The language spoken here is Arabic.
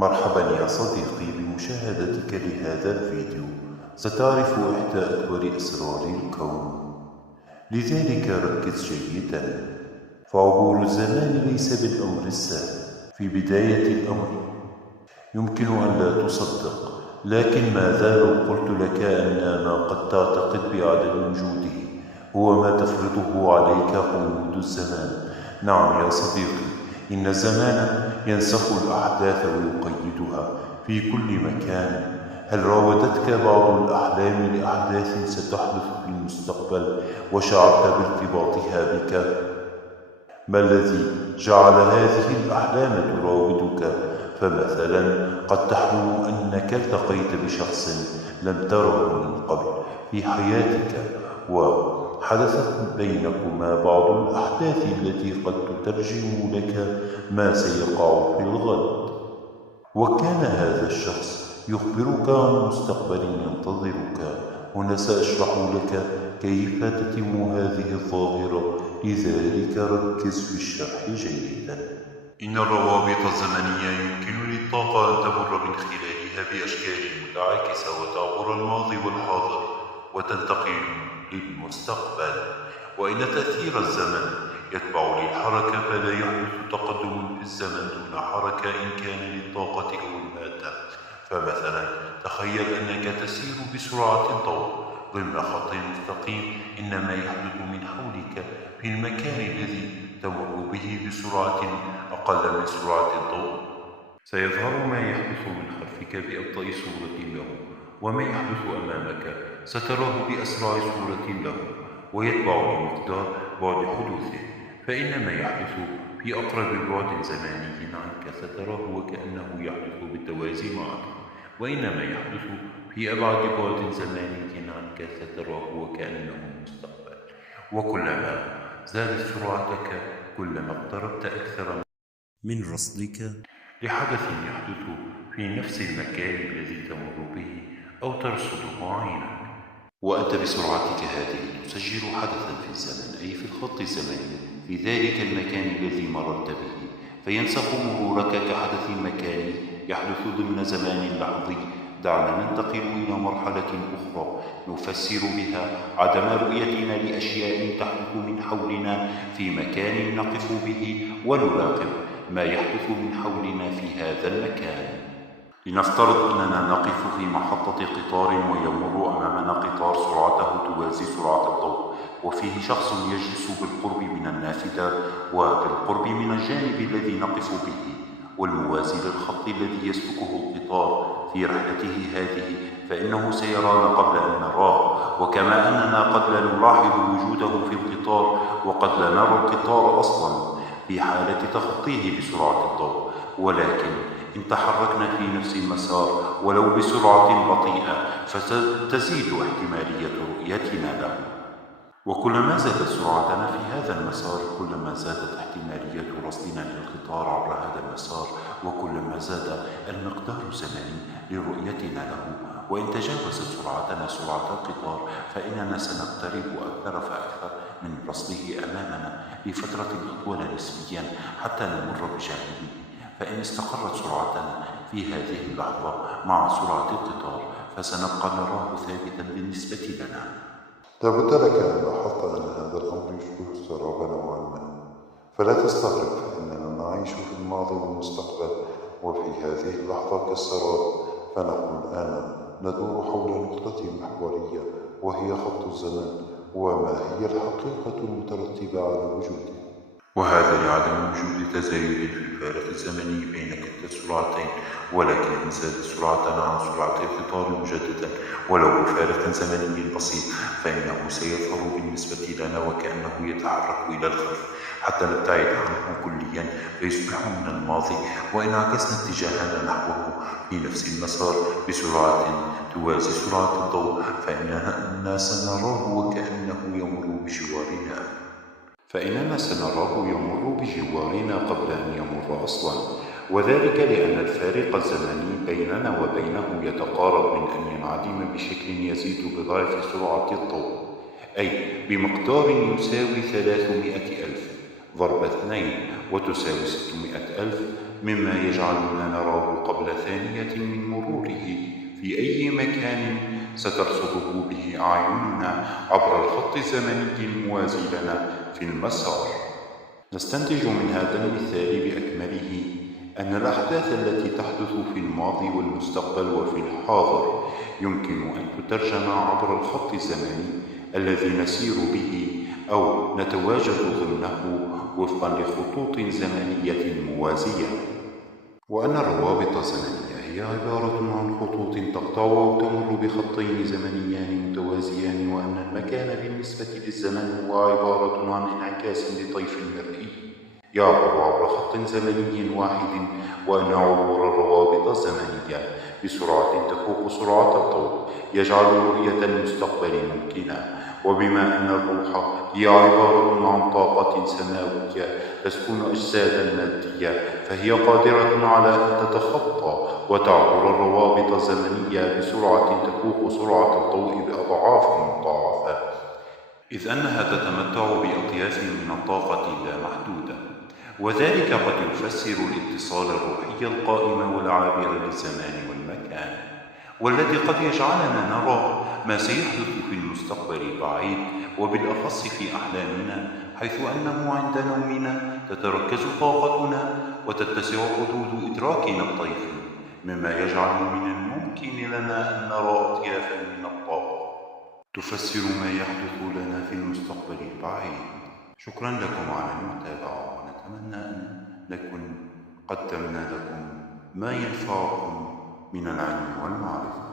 مرحبا يا صديقي بمشاهدتك لهذا الفيديو. ستعرف إحدى أكبر أسرار الكون، لذلك ركز جيدا، فعبور الزمان ليس بالأمر السهل. في بداية الأمر يمكن أن لا تصدق، لكن ماذا لو قلت لك أننا قد تعتقد بعدم وجوده هو ما تفرضه عليك قيود الزمان؟ نعم يا صديقي، إن الزمان ينسخ الأحداث ويقيدها في كل مكان. هل راودتك بعض الأحلام لأحداث ستحدث في المستقبل وشعرت بارتباطها بك؟ ما الذي جعل هذه الأحلام تراودك؟ فمثلا قد تحلم أنك التقيت بشخص لم تره من قبل في حياتك، وحدثت بينكما بعض الأحداث التي قد تترجم لك ما سيقع في الغد. وكان هذا الشخص يخبرك عن مستقبل ينتظرك. هنا سأشرح لك كيف تتم هذه الظاهرة، لذلك ركز في الشرح جيدا. إن الروابط الزمنية يمكن للطاقة أن تمر من خلالها بأشكال متعاكسة وتعبر الماضي والحاضر وتنتقل للمستقبل. وإن تأثير الزمن يتبع للحركة، فلا يحدث تقدم في الزمن دون حركة إن كان للطاقة أو المادة. فمثلا تخيل أنك تسير بسرعة الضوء ضمن خط مستقيم، إن ما يحدث من حولك في المكان الذي تمر به بسرعة أقل من سرعة الضوء. سيظهر ما يحدث من خلفك بأبطأ صورة له، وما يحدث أمامك ستراه بأسرع صورة له، ويتبع بمقدار بعد حدوثه. فإن ما يحدث في أقرب بعد زماني عنك ستراه وكأنه يحدث بالتوازي معك، وإنما يحدث في أبعد بعد زماني عنك ستراه وكأنه مستقبل. وكلما زادت سرعتك كلما اقتربت أكثر من رصدك لحدث يحدث في نفس المكان الذي تمر به أو ترصده عينك. وأنت بسرعتك هذه تسجل حدثا في الزمن، أي في الخط الزمني في ذلك المكان الذي مررت به، فينسخ مرورك كحدث مكاني يحدث ضمن زمان لحظي. دعنا ننتقل إلى مرحلة أخرى نفسر بها عدم رؤيتنا لأشياء تحدث من حولنا في مكان نقف به ونراقب ما يحدث من حولنا في هذا المكان. لنفترض أننا نقف في محطة قطار ويمر أمامنا قطار سرعته توازي سرعة الضوء، وفيه شخص يجلس بالقرب من النافذة وبالقرب من الجانب الذي نقف به والموازي للخط الذي يسلكه القطار في رحلته هذه، فإنه سيرانا قبل أن نراه. وكما أننا قد لا نلاحظ وجوده في القطار، وقد لا نرى القطار أصلا في حالة تخطيه بسرعة الضوء، ولكن إن تحركنا في نفس المسار ولو بسرعة بطيئة فتزيد احتمالية رؤيتنا له. وكلما زادت سرعتنا في هذا المسار كلما زادت احتمالية رصدنا للقطار عبر هذا المسار، وكلما زاد المقدار الزمني لرؤيتنا له. وإن تجاوزت سرعتنا سرعة القطار فإننا سنقترب أكثر فأكثر من رصده أمامنا لفترة أطول نسبيا حتى نمر بجانبه. فإن استقرت سرعتنا في هذه اللحظة مع سرعة القطار فسنبقى نراه ثابتا بالنسبة لنا. لابد لك أن لاحظت أن هذا الأمر يشبه السراب نوعا ما، فلا تستغرب، فإننا نعيش في الماضي والمستقبل وفي هذه اللحظة كالسراب. فنحن الآن ندور حول نقطة محورية وهي خط الزمن، وما هي الحقيقة المترتبة على وجوده. وهذا لعدم وجود تزايد في الفارق الزمني بين كلتا السرعتين، ولكن إن زادت سرعتنا عن سرعة القطار مجددا ولو بفارق زمني بسيط فإنه سيظهر بالنسبة لنا وكأنه يتحرك إلى الخلف حتى نبتعد عنه كليا فيصبح من الماضي. وإن عكسنا اتجاهنا نحوه في نفس المسار بسرعة توازي سرعة الضوء فإننا سنراه وكأنه يمر بجوارنا. قبل أن يمر أصلا، وذلك لأن الفارق الزمني بيننا وبينه يتقارب من أن ينعدم بشكل يزيد بضعف سرعة الضوء، أي بمقدار يساوي 300,000 ضرب 2 وتساوي 600,000، مما يجعلنا نراه قبل سترصده به أعيننا عبر الخط الزمني الموازي لنا في المسار. نستنتج من هذا المثال بأكمله أن الأحداث التي تحدث في الماضي والمستقبل وفي الحاضر يمكن أن تترجم عبر الخط الزمني الذي نسير به أو نتواجد ضمنه وفقا لخطوط زمنية موازية، وأن الروابط الزمنية هي عبارة عن خطوط تقطع أو تمر بخطين زمنيان متوازيان، وأن المكان بالنسبة للزمن هو عبارة عن انعكاس لطيف مرئي يعبر عبر خط زمني واحد، وأن عبور الروابط الزمنية بسرعة تفوق سرعة الضوء يجعل رؤية المستقبل ممكنة. وبما أن الروح هي عبارة عن طاقة سماوية تسكن أجسادا مادية، فهي قادرة على أن تتخطى وتعبر الروابط الزمنية بسرعة تفوق سرعة الضوء بأضعاف مضاعفة، إذ أنها تتمتع بأطياف من الطاقة اللامحدودة. وذلك قد يفسر الاتصال الروحي القائم والعابر للزمان والمكان، والذي قد يجعلنا نرى ما سيحدث في المستقبل البعيد، وبالأخص في أحلامنا، حيث أنه عند نومنا تتركز طاقتنا وتتسع حدود إدراكنا الطيف، مما يجعل من الممكن لنا أن نرى أطيافا من الطاقة تفسر ما يحدث لنا في المستقبل البعيد. شكرا لكم على المتابعة، ونتمنى أن نكون قدمنا لكم ما ينفعكم من العلم والمعرفة.